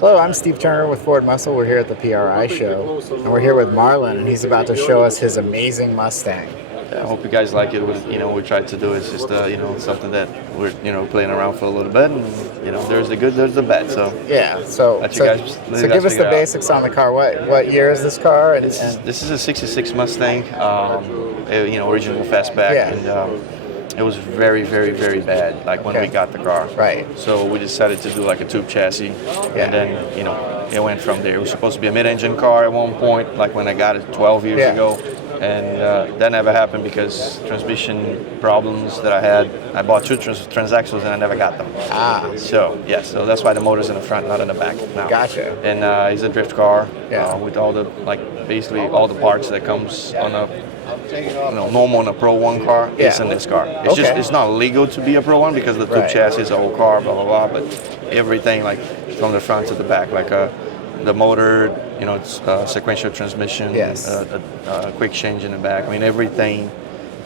Hello, I'm Steve Turner with Ford Muscle. We're here at the PRI Show, and we're here with Marlon, and he's about to show us his amazing Mustang. I hope you guys like it. What we tried to do is just something that we're playing around for a little bit, and there's the good, there's the bad. So yeah, so give us the basics on the car. What year is this car? This is a '66 Mustang, original fastback, yeah. And it was very, very, very bad. Like when we got the car, right? So we decided to do like a tube chassis, and then it went from there. It was supposed to be a mid-engine car at one point, like when I got it 12 years ago. And that never happened because transmission problems that I had. I bought two transaxles and I never got them. So that's why the motor's in the front, not in the back now. Gotcha. And it's a drift car with all the basically all the parts that comes on a normal on a Pro 1 car. It's in this car. It's just it's not legal to be a Pro 1 because the tube chassis is a whole car, blah blah blah. But everything like from the front to the back, like the motor, it's sequential transmission, a quick change in the back. I mean, everything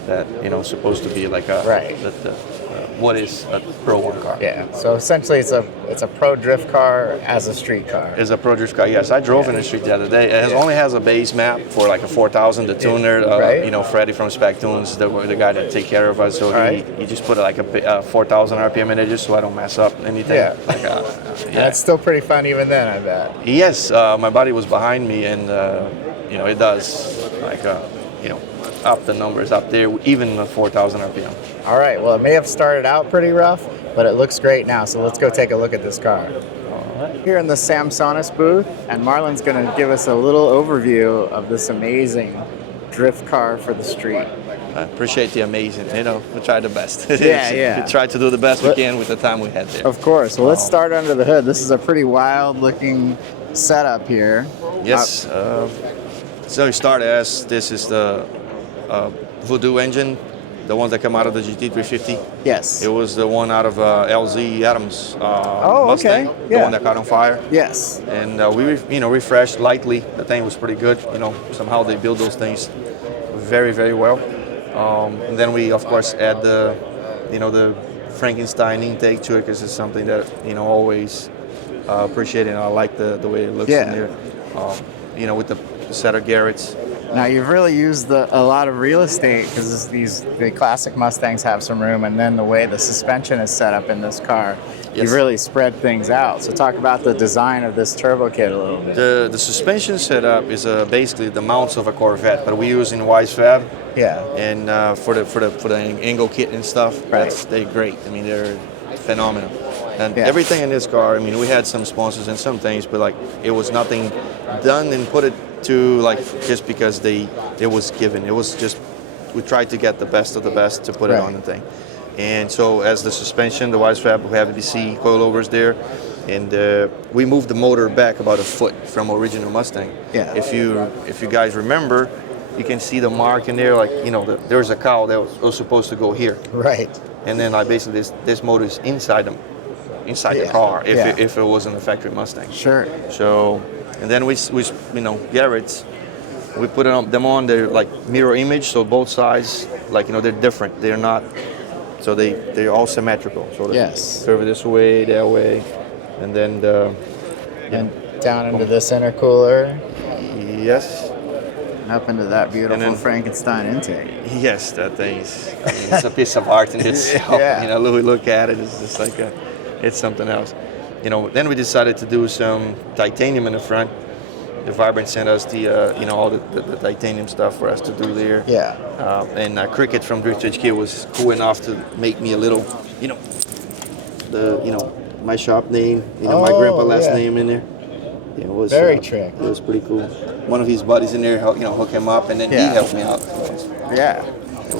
that supposed to be like what is a Pro 1 car. Yeah. So essentially, it's a pro drift car as a street car. It's a pro drift car. Yes, I drove in the street the other day. It only has a base map for like a 4000. The tuner, Freddie from Spec Tunes, the guy that take care of us. So he just put like a 4000 RPM in it just so I don't mess up anything. Yeah. That's still pretty fun even then, I bet. Yes, my buddy was behind me, and it does up the numbers up there, even the 4,000 RPM. All right, well, it may have started out pretty rough, but it looks great now, so let's go take a look at this car. All right. Here in the Samsonas booth, and Marlon's going to give us a little overview of this amazing drift car for the street. I appreciate the amazing, we tried the best. We tried to do the best we can with the time we had there. Of course. Well, let's start under the hood. This is a pretty wild-looking setup here. Yes. So we start as this is the Voodoo engine, the ones that come out of the GT350. Yes. It was the one out of LZ Adams Mustang, the one that caught on fire. Yes. And we refreshed lightly. The thing was pretty good. Somehow they build those things very, very well. And then we of course add the Frankenstein intake to it because it's something that always appreciate it. And I like the way it looks in there. With the set of Garrett's. Now you've really used a lot of real estate because the classic Mustangs have some room, and then the way the suspension is set up in this car, you've really spread things out. So talk about the design of this turbo kit a little bit. The suspension setup is basically the mounts of a Corvette, but we use in wise fab. Yeah. And for the angle kit and stuff, they're great. I mean, they're phenomenal. And everything in this car, we had some sponsors and some things, but it was nothing done and put it to just because it was given. It was just we tried to get the best of the best to put it on the thing. And so as the suspension, the wise fab, we have DC coilovers there, and we moved the motor back about a foot from original Mustang. Yeah. If you guys remember, you can see the mark in there. There's a cowl that was supposed to go here. Right. And then basically this motor is inside the car if it wasn't a factory Mustang. Sure. So, and then we Garrett's, we put them on. They're like mirror image, so both sides they're different. They're not, so they're all symmetrical. So they curve this way, that way, and then down into this intercooler. Yes. And up into that beautiful Frankenstein intake. Yes, that thing is. It's a piece of art in itself. We look at it. It's just it's something else. Then we decided to do some titanium in the front. The Vibrant sent us all the titanium stuff for us to do there. Yeah. And Cricket from Drift HQ was cool enough to make me a little, my shop name, my grandpa last name in there. It was very trick. It was pretty cool. One of his buddies in there, hook him up, and then he helped me out.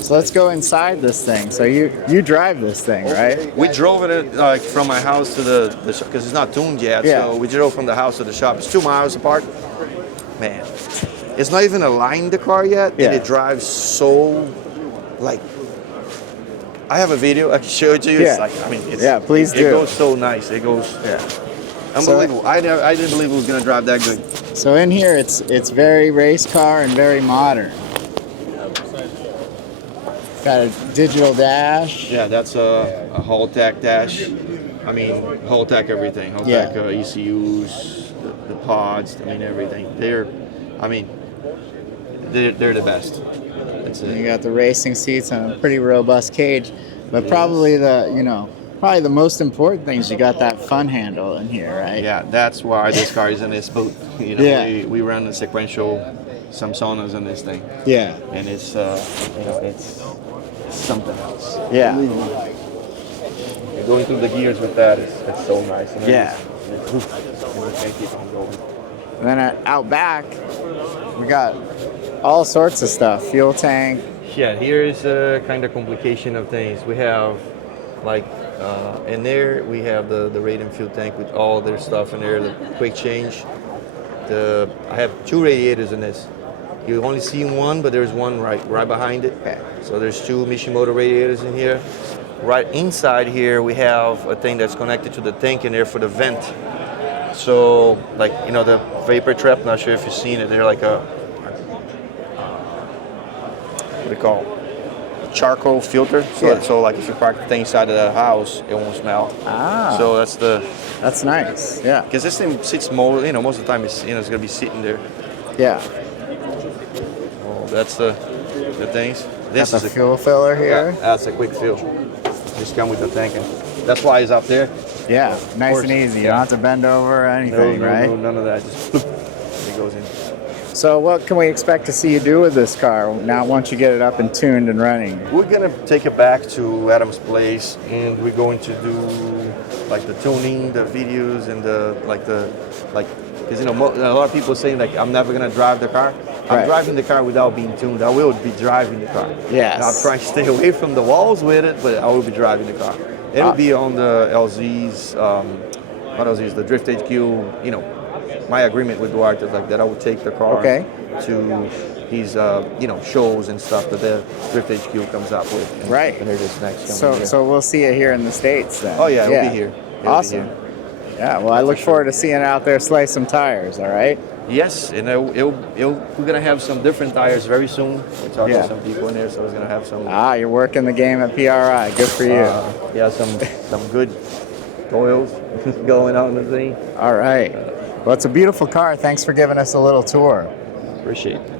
So let's go inside this thing. So you drive this thing, right? We drove it from my house to the shop because it's not tuned yet. So we drove from the house to the shop. It's 2 miles apart. Man, it's not even aligned the car yet, and it drives so I have a video I can show it to you. It's please do. It goes so nice. It goes unbelievable. So, I didn't believe it was gonna drive that good. So in here, it's very race car and very modern. Got a digital dash. Yeah, that's a Hall-Tac dash. I mean, whole tech everything. Whole tech ECUs, the pods. I mean, everything. They're the best. That's it. You got the racing seats and a pretty robust cage, but probably probably the most important thing is you got that fun handle in here, right? Yeah, that's why this car is in this booth. You know, we run the sequential Samsonas in this thing. Yeah. And it's it's something else. Yeah. Going through the gears with that it's so nice. And yeah. And you can't keep on going. And then out back, we got all sorts of stuff. Fuel tank. Yeah, here is a kind of complication of things. We have like in there we have the radiant fuel tank with all their stuff in there, the quick change. I have 2 radiators in this. You only see one, but there's one right behind it. Okay. So there's 2 Mishimoto radiators in here. Right inside here we have a thing that's connected to the tank in there for the vent. So like the vapor trap. Not sure if you've seen it. They're like a what do you call it? A charcoal filter. So like if you park the thing inside of the house, it won't smell. Ah. So that's nice. Yeah. Because this thing sits most of the time it's gonna be sitting there. Yeah. Oh, that's the things. This got is the fuel filler here. Yeah, that's a quick fill. Just come with the tank, and that's why it's up there. Yeah, nice and easy. You don't have to bend over or anything, right? No, none of that. Just it goes in. So what can we expect to see you do with this car now once you get it up and tuned and running? We're gonna take it back to Adam's place, and we're going to do like the tuning, the videos, and because a lot of people saying like I'm never gonna drive the car. I'm driving the car without being tuned. I will be driving the car. Yes. I'll try to stay away from the walls with it, but I will be driving the car. It'll be on the LZ's, not LZ's, the Drift HQ. My agreement with Duarte is like that. I would take the car to his, shows and stuff that the Drift HQ comes up with. And they're just next. So we'll see it here in the States then. Oh yeah, it'll be here. Awesome. Yeah. Well, I look forward to seeing it out there slice some tires. All right. Yes, and we're gonna have some different tires very soon. We're talking to some people in there, so we're gonna have some. You're working the game at PRI. Good for you. Some good oils going on in the thing. All right. Well, it's a beautiful car. Thanks for giving us a little tour. Appreciate it.